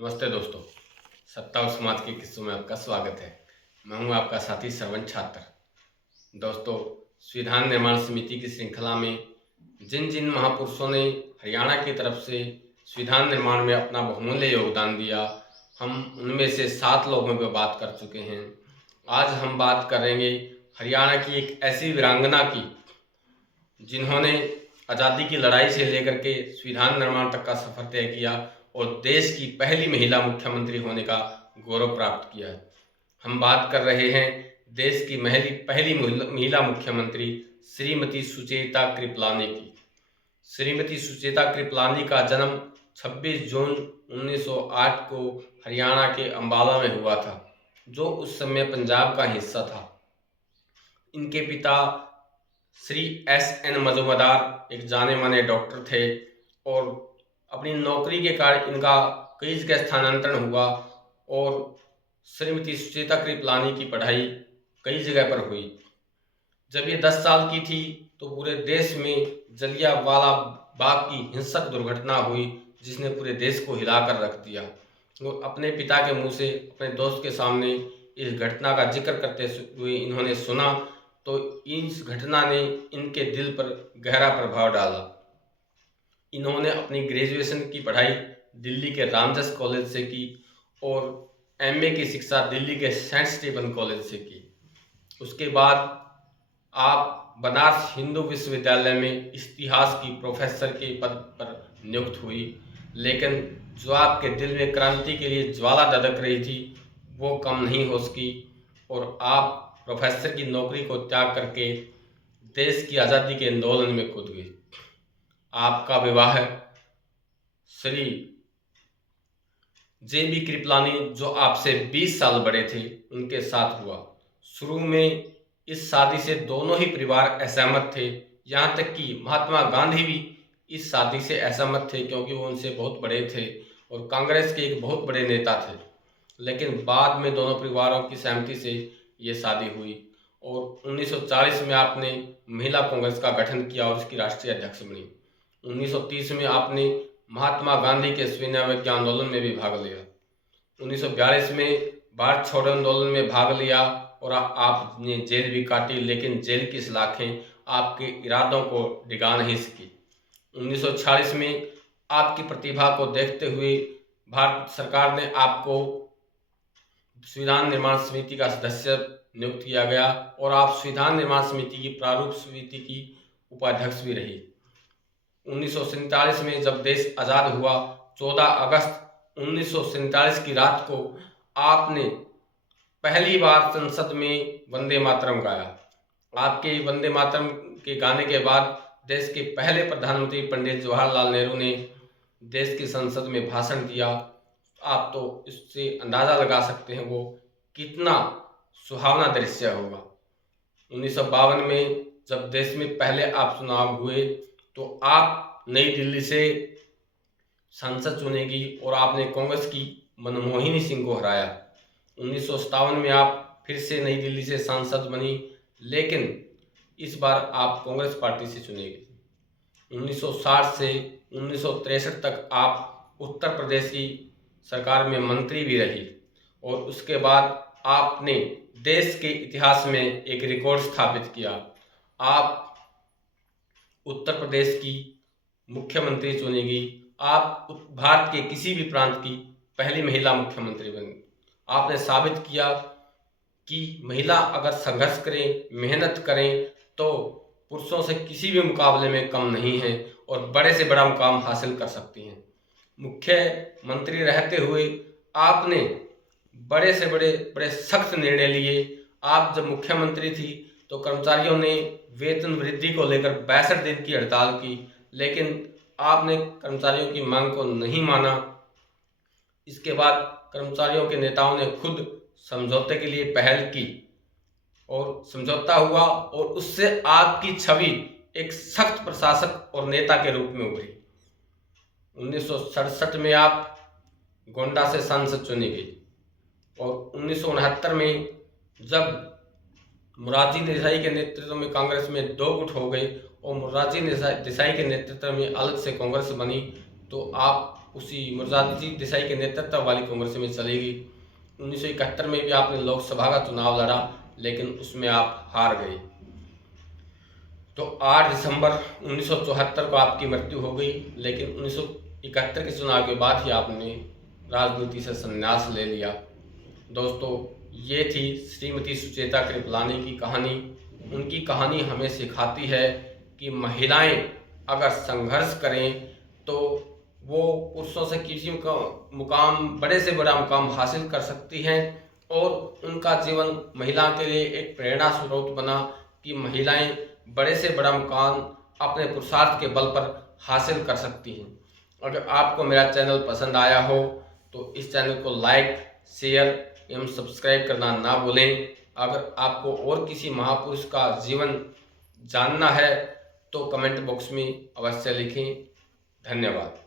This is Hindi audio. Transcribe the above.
नमस्ते दोस्तों, सत्ता और समाज के किस्सों में आपका स्वागत है। मैं हूं आपका साथी श्रवण छात्र। दोस्तों, संविधान निर्माण समिति की श्रृंखला में जिन जिन महापुरुषों ने हरियाणा की तरफ से संविधान निर्माण में अपना बहुमूल्य योगदान दिया, हम उनमें से 7 लोगों पर बात कर चुके हैं। आज हम बात करेंगे हरियाणा की एक ऐसी वीरांगना की जिन्होंने आज़ादी की लड़ाई से लेकर के संविधान निर्माण तक का सफर तय किया और देश की पहली महिला मुख्यमंत्री होने का गौरव प्राप्त किया है। हम बात कर रहे हैं देश की पहली महिला मुख्यमंत्री श्रीमती सुचेता कृपलानी की। श्रीमती सुचेता कृपलानी का जन्म 26 जून 1908 को हरियाणा के अंबाला में हुआ था, जो उस समय पंजाब का हिस्सा था। इनके पिता श्री S.N. मजूमदार एक जाने माने डॉक्टर थे और अपनी नौकरी के कारण इनका कई जगह स्थानांतरण हुआ और श्रीमती सुचेता कृपलानी की पढ़ाई कई जगह पर हुई। जब ये 10 साल की थी तो पूरे देश में जलियांवाला बाग की हिंसक दुर्घटना हुई, जिसने पूरे देश को हिलाकर रख दिया। और अपने पिता के मुंह से अपने दोस्त के सामने इस घटना का जिक्र करते हुए इन्होंने सुना तो इस घटना ने इनके दिल पर गहरा प्रभाव डाला। इन्होंने अपनी ग्रेजुएशन की पढ़ाई दिल्ली के रामजस कॉलेज से की और MA की शिक्षा दिल्ली के सेंट स्टीफन कॉलेज से की। उसके बाद आप बनारस हिंदू विश्वविद्यालय में इतिहास की प्रोफेसर के पद पर नियुक्त हुई, लेकिन जो आपके दिल में क्रांति के लिए ज्वाला दधक रही थी वो कम नहीं हो सकी और आप प्रोफेसर की नौकरी को त्याग करके देश की आज़ादी के आंदोलन में कूद गए। आपका विवाह श्री JB कृपलानी, जो आपसे 20 साल बड़े थे, उनके साथ हुआ। शुरू में इस शादी से दोनों ही परिवार असहमत थे, यहाँ तक कि महात्मा गांधी भी इस शादी से असहमत थे क्योंकि वो उनसे बहुत बड़े थे और कांग्रेस के एक बहुत बड़े नेता थे। लेकिन बाद में दोनों परिवारों की सहमति से ये शादी हुई और 1940 में आपने महिला कांग्रेस का गठन किया और उसकी राष्ट्रीय अध्यक्ष बनी। 1930 में आपने महात्मा गांधी के सविनय आंदोलन में भी भाग लिया। 1942 में भारत छोड़ो आंदोलन में भाग लिया और आपने जेल भी काटी, लेकिन जेल की सलाखें आपके इरादों को डिगा नहीं सकी। 1946 में आपकी प्रतिभा को देखते हुए भारत सरकार ने आपको संविधान निर्माण समिति का सदस्य नियुक्त किया गया और आप संविधान निर्माण समिति की प्रारूप समिति की उपाध्यक्ष भी रही। 1947 में जब देश आज़ाद हुआ, 14 अगस्त 1947 की रात को आपने पहली बार संसद में वंदे मातरम गाया। आपके वंदे मातरम के गाने के बाद देश के पहले प्रधानमंत्री पंडित जवाहरलाल नेहरू ने देश की संसद में भाषण दिया। आप तो इससे अंदाज़ा लगा सकते हैं वो कितना सुहावना दृश्य होगा। 1952 में जब देश में पहले आप चुनाव हुए तो आप नई दिल्ली से सांसद चुने गई और आपने कांग्रेस की मनमोहिनी सिंह को हराया। 1957 में आप फिर से नई दिल्ली से सांसद बनी, लेकिन इस बार आप कांग्रेस पार्टी से चुने गई। 1960 से 1963 तक आप उत्तर प्रदेश की सरकार में मंत्री भी रही और उसके बाद आपने देश के इतिहास में एक रिकॉर्ड स्थापित किया। आप उत्तर प्रदेश की मुख्यमंत्री चुनी गई। आप भारत के किसी भी प्रांत की पहली महिला मुख्यमंत्री बनी। आपने साबित किया कि महिला अगर संघर्ष करें, मेहनत करें तो पुरुषों से किसी भी मुकाबले में कम नहीं है और बड़े से बड़ा मुकाम हासिल कर सकती हैं। मुख्यमंत्री रहते हुए आपने बड़े से बड़े सख्त निर्णय लिए। आप जब मुख्यमंत्री थी तो कर्मचारियों ने वेतन वृद्धि को लेकर 62 दिन की हड़ताल की, लेकिन आपने कर्मचारियों की मांग को नहीं माना। इसके बाद कर्मचारियों के नेताओं ने खुद समझौते के लिए पहल की और समझौता हुआ और उससे आपकी छवि एक सख्त प्रशासक और नेता के रूप में उभरी। 1967 में आप गोंडा से सांसद चुनी गई और 1969 में जब मोरारजी देसाई के नेतृत्व में कांग्रेस में 2 गुट हो गए और मोरारजी देसाई के नेतृत्व में अलग से कांग्रेस बनी तो आप उसी मोरारजी देसाई के नेतृत्व वाली कांग्रेस में चली गई। 1971 में भी आपने लोकसभा का चुनाव लड़ा, लेकिन उसमें आप हार गए। तो 8 दिसंबर 1974 को आपकी मृत्यु हो गई, लेकिन 1971 के चुनाव के बाद ही आपने राजनीति से संन्यास ले लिया। दोस्तों, ये थी श्रीमती सुचेता कृपलानी की कहानी। उनकी कहानी हमें सिखाती है कि महिलाएं अगर संघर्ष करें तो वो पुरुषों से किसी मुकाम, बड़े से बड़ा मुकाम हासिल कर सकती हैं, और उनका जीवन महिला के लिए एक प्रेरणा स्रोत बना कि महिलाएं बड़े से बड़ा मुकाम अपने पुरुषार्थ के बल पर हासिल कर सकती हैं। अगर आपको मेरा चैनल पसंद आया हो तो इस चैनल को लाइक, शेयर एवं सब्सक्राइब करना ना भूलें। अगर आपको और किसी महापुरुष का जीवन जानना है तो कमेंट बॉक्स में अवश्य लिखें। धन्यवाद।